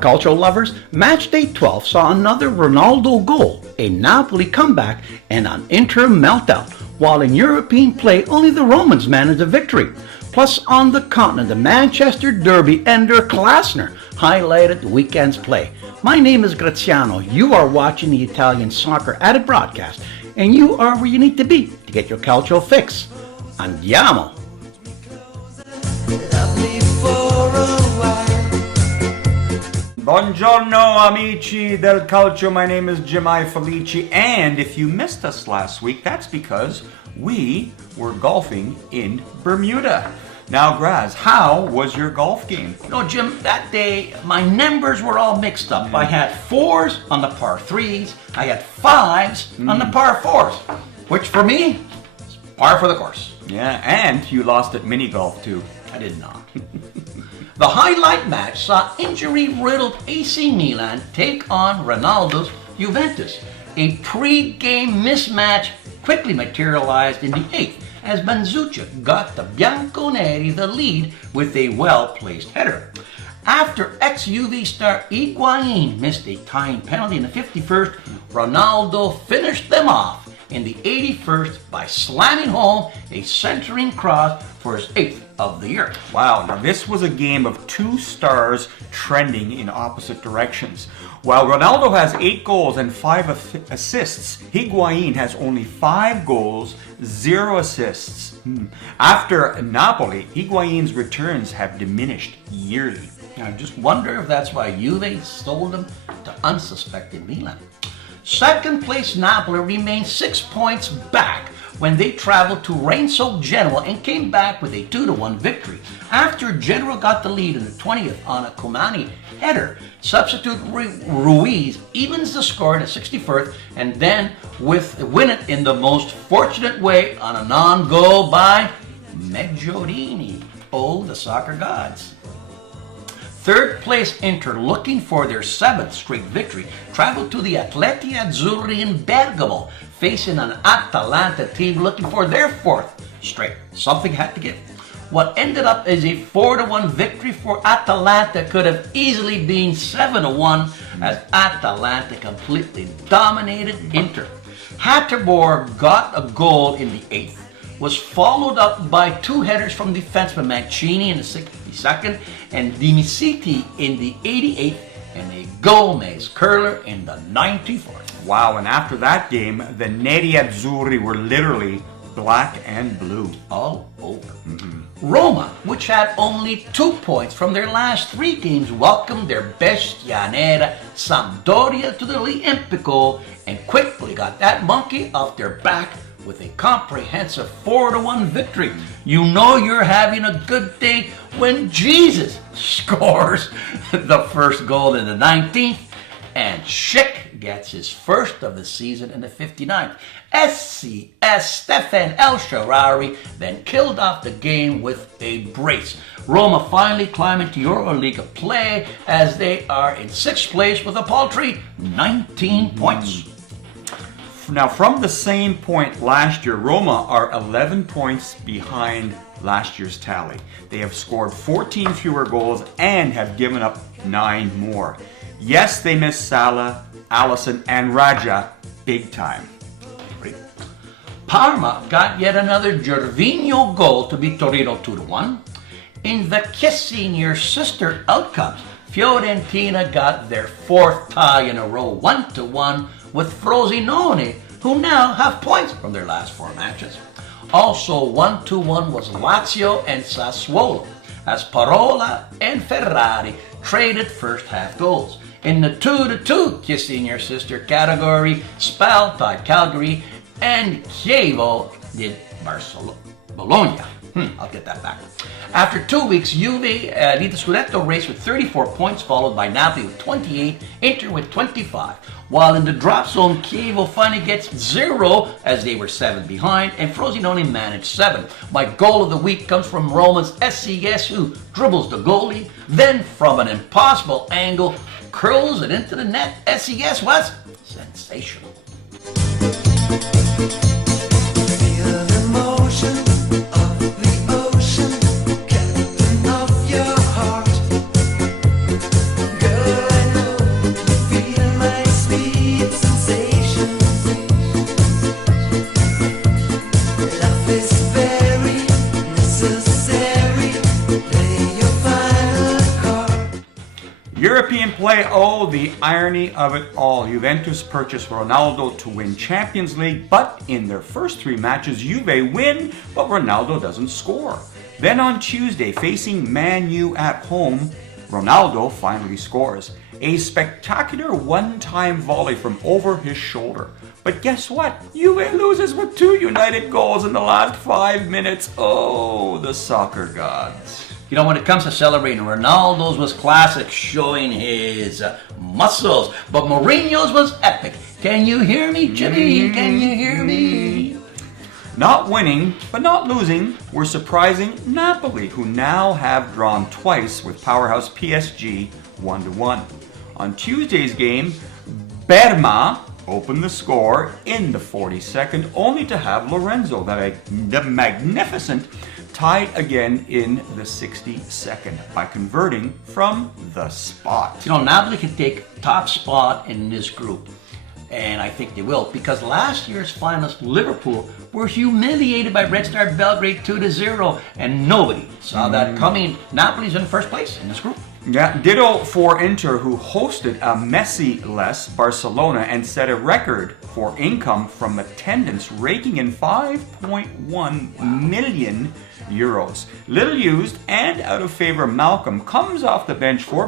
calcio lovers, match day 12 saw another Ronaldo goal, a Napoli comeback, and an Inter meltdown, while in European play only the Romans managed a victory. Plus on the continent, the Manchester Derby and Der Klassener highlighted the weekend's play. My name is Graziano, you are watching the Italian Soccer Addict broadcast, and you are where you need to be to get your calcio fix. Andiamo! Buongiorno amici del calcio, my name is Jimmy Felici, and if you missed us last week, that's because we were golfing in Bermuda. Now Graz, how was your golf game? No, Jim, that day my numbers were all mixed up. I had 4s on the par 3s, I had 5s on the par 4s, which for me is par for the course. Yeah, and you lost at mini golf too. I did not. The highlight match saw injury-riddled AC Milan take on Ronaldo's Juventus. A pre-game mismatch quickly materialized in the 8th as Manzucci got the Bianconeri the lead with a well-placed header. After ex-Juve star Higuain missed a tying penalty in the 51st, Ronaldo finished them off in the 81st by slamming home a centering cross for his 8th of the year. Wow, now this was a game of two stars trending in opposite directions. While Ronaldo has 8 goals and 5 assists, Higuain has only 5 goals, 0 assists. After Napoli, Higuain's returns have diminished yearly. I just wonder if that's why Juve sold him to unsuspected Milan. Second place Napoli remained 6 points back when they traveled to rain-soaked Genoa and came back with a 2-1 victory. After Genoa got the lead in the 20th on a Comani header, substitute Ruiz evens the score in the 61st and then win it in the most fortunate way on a non-goal by Meggiorini. Oh, the soccer gods. Third place Inter, looking for their 7th straight victory, traveled to the Atleti Azzurri in Bergamo, facing an Atalanta team looking for their 4th straight. Something had to give. What ended up as a 4-1 victory for Atalanta could have easily been 7-1 as Atalanta completely dominated Inter. Hatterborg got a goal in the 8th, was followed up by 2 headers from defenseman Mancini in the 62nd and Dimisiti in the 88th and a Gomez curler in the 94th. Wow, and after that game, the Neri Azzurri were literally black and blue. All over. Roma, which had only 2 points from their last 3 games, welcomed their bestianera Sampdoria to the Olimpico and quickly got that monkey off their back with a comprehensive 4-1 victory. You know you're having a good day when Jesus scores the first goal in the 19th and Schick gets his first of the season in the 59th. SCS Stefan El Shaarawy then killed off the game with a brace. Roma finally climb into Euroliga play as they are in 6th place with a paltry 19 points. Now, from the same point last year, Roma are 11 points behind last year's tally. They have scored 14 fewer goals and have given up 9 more. Yes, they missed Salah, Alisson, and Raja big time. Parma got yet another Gervinho goal to beat Torino 2-1. In the kissing your sister outcomes, Fiorentina got their 4th tie in a row 1-1 with Frosinone, who now have points from their last 4 matches. Also 1-1 was Lazio and Sassuolo, as Parola and Ferrari traded first half goals. In the 2-2 kissing your sister category, Spal tied Calgary and Chievo did Bologna. I'll get that back. After 2 weeks, Juve lead the Scudetto race with 34 points, followed by Napoli with 28, Inter with 25. While in the drop zone, Chievo finally gets 0 as they were 7 behind, and Frosinone managed 7. My goal of the week comes from Roman's SCS, who dribbles the goalie, then from an impossible angle, curls it into the net. SCS was sensational. Girl necessary. Play your final card. European play, oh, the irony of it all. Juventus purchased Ronaldo to win Champions League, but in their first 3 matches, Juve win, but Ronaldo doesn't score. Then on Tuesday, facing Man U at home, Ronaldo finally scores. A spectacular one-time volley from over his shoulder. But guess what? Juve loses with 2 United goals in the last 5 minutes. Oh, the soccer gods. You know, when it comes to celebrating, Ronaldo's was classic, showing his muscles. But Mourinho's was epic. Can you hear me, Jimmy? Can you hear me? Not winning, but not losing, were surprising Napoli, who now have drawn twice with powerhouse PSG 1-1. On Tuesday's game, Berma opened the score in the 42nd, only to have Lorenzo, the magnificent, tied again in the 62nd by converting from the spot. You know, Napoli can take top spot in this group. And I think they will, because last year's finalists, Liverpool, were humiliated by Red Star Belgrade 2-0, and nobody saw that coming. Napoli's in first place in this group. Yeah, ditto for Inter, who hosted a Messi-less Barcelona and set a record for income from attendance, raking in 5.1 million euros. Little used and out of favor Malcolm comes off the bench for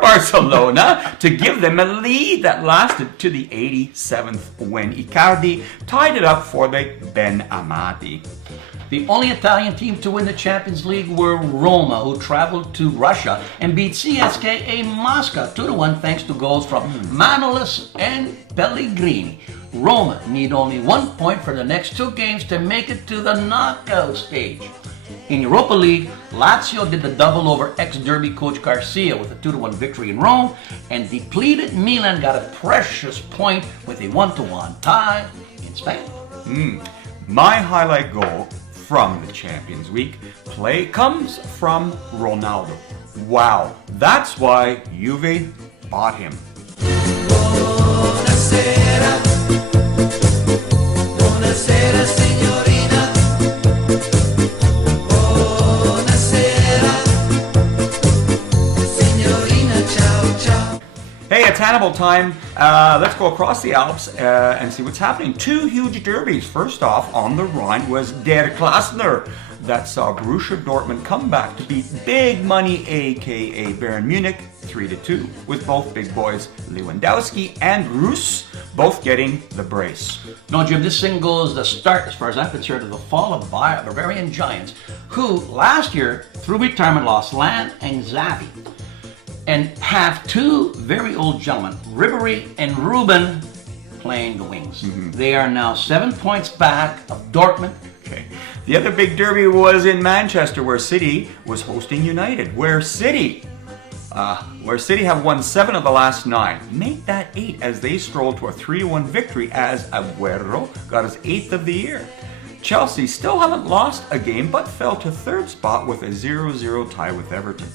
Barcelona to give them a lead that lasted to the 87th when Icardi tied it up for the Ben Amati. The only Italian team to win the Champions League were Roma, who traveled to Russia and beat CSKA Moscow 2-1 thanks to goals from Manolas and Pellegrini. Roma need only 1 point for the next 2 games to make it to the knockout stage. In Europa League, Lazio did the double over ex-Derby coach Garcia with a 2-1 victory in Rome, and depleted Milan got a precious point with a 1-1 tie in Spain. My highlight goal from the Champions League play comes from Ronaldo. Wow, that's why Juve bought him. Buonasera, buonasera signorina. Buonasera, signorina, ciao ciao. Hey, it's Hannibal time. Let's go across the Alps and see what's happening. 2 huge derbies. First off, on the Rhine was Der Klassener. That saw Borussia Dortmund come back to beat Big Money, aka Bayern Munich, 3-2, with both big boys Lewandowski and Roos both getting the brace. No, Jim, this signals the start, as far as I'm concerned, of the fall of Bavarian Giants, who last year, through retirement, lost Lan and Xavi, and have 2 very old gentlemen, Ribéry and Ruben, playing the wings. They are now 7 points back of Dortmund. Okay. The other big derby was in Manchester, where City was hosting United, where City have won 7 of the last 9. Make that 8 as they strolled to a 3-1 victory as Aguero got his 8th of the year. Chelsea still haven't lost a game, but fell to 3rd spot with a 0-0 tie with Everton.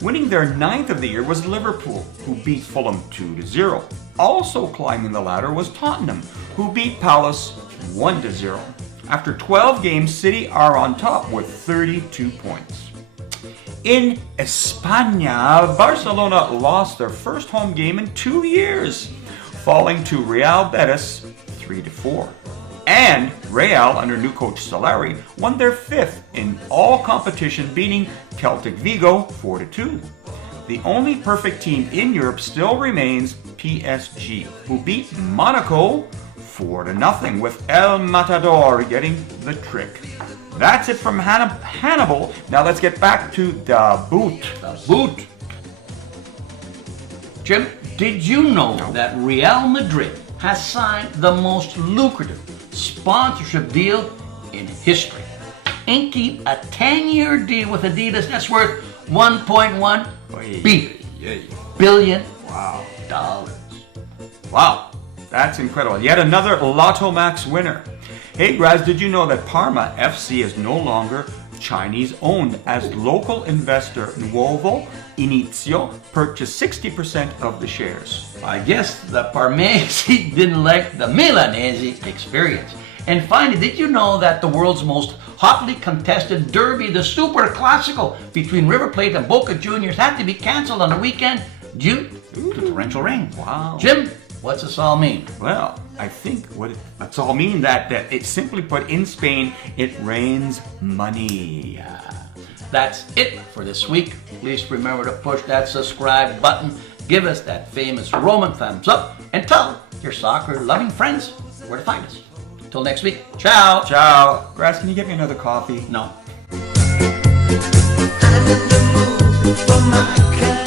Winning their 9th of the year was Liverpool, who beat Fulham 2-0. Also climbing the ladder was Tottenham, who beat Palace 1-0. After 12 games, City are on top with 32 points. In España, Barcelona lost their first home game in 2 years, falling to Real Betis 3-4. And Real, under new coach Solari, won their 5th in all competition, beating Celtic Vigo 4-2. The only perfect team in Europe still remains PSG, who beat Monaco 4-0, with El Matador getting the trick. That's it from Hannibal. Now let's get back to the boot. The boot. Jim, did you know that Real Madrid has signed the most lucrative sponsorship deal in history, inking a 10-year deal with Adidas that's worth $1.1 billion. Wow, that's incredible. Yet another Lotto Max winner. Hey, Graz, did you know that Parma FC is no longer Chinese owned, as local investor Nuovo Inizio purchased 60% of the shares? I guess the Parmesi didn't like the Milanese experience. And finally, did you know that the world's most hotly contested derby, the Super Classico between River Plate and Boca Juniors, had to be canceled on the weekend due to torrential rain? Wow. Jim, what's this all mean? Well, I think that's all mean that it simply put, in Spain, it rains money. That's it for this week. Please remember to push that subscribe button, give us that famous Roman thumbs up, and tell your soccer-loving friends where to find us. Until next week, ciao! Ciao. Grass, can you get me another coffee? No. I'm in the mood for my cat.